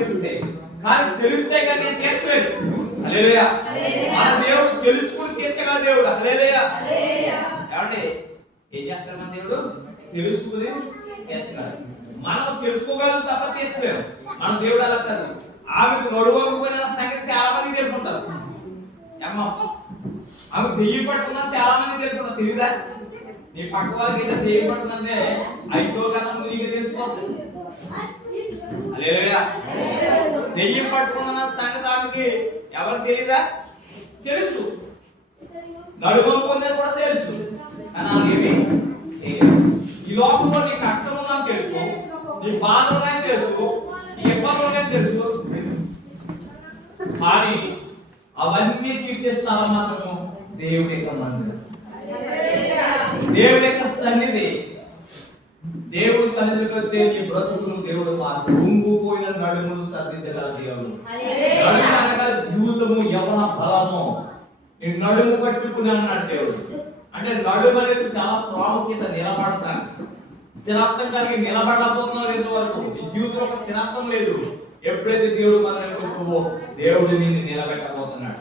తెలిస్తే, కానీ తెలిస్తే కానీ నేను తీర్చలేను. హల్లెలూయా. మన దేవుడు తెలుసుకుని తీర్చగల దేవుడు. హల్లెలూయా. ఏమంటే ఏం చేస్తాడు మన దేవుడు? తెలుసుకుని తీర్చగలడు. మనం తెలుసుకోగలం తప్ప తీర్చలేము. మన దేవుడు అలా కాదు. ఆమెకు నడువకపోయిన సంగతి చాలా మంది తెలిసి ఉంటారు. అమ్మ ఆమె దెయ్యం పట్టుకుందని చాలా మంది తెలిసి ఉంటారు. తెలియదా? నీ పక్క వాళ్ళకి ఏదో దెయ్యం పడుతుందంటే 5 కన్నా ముందు నీకే తెలిసిపోతుంది. హల్లెలూయా. దెయ్యం పట్టుకున్న సంగతి ఆమెకి ఎవరు తెలియదా? తెలుసు. నడువకపోయినా కూడా తెలుసు. కానీ అదేమి ఈ లోకంలో నీ కష్టం ఉందని తెలుసు, నీ బాధ ఉన్నాయని తెలుసు, నీ ఇబ్బందులు ఉన్నాయని తెలుసు, కానీ అవన్నీ తీర్చే స్థలం మాత్రము దేవుడి యొక్క మందిరం, దేవుడి యొక్క సన్నిధి. దేవుడి సన్నిధికి వస్తే నీ బ్రతుకును దేవుడు మాత్రం ఉంగిపోయిన నడుమును సర్దించగల దేవుడు. నడుము అనగా జీవితము, యవ్వన బలము. ఈ నడుము కట్టుకుని అన్నాడు దేవుడు. అంటే నడుము అనేది చాలా ప్రాముఖ్యత. నిలబడతాను స్థిరత్వం కలిగి నిలబడకపోతున్నావు ఎంతవరకు ఈ జీవితంలో ఒక స్థిరత్వం లేదు. ఎప్పుడైతే దేవుడు మనకు వచ్చావో దేవుడు నిన్ను నిలబెట్టబోతున్నాడు.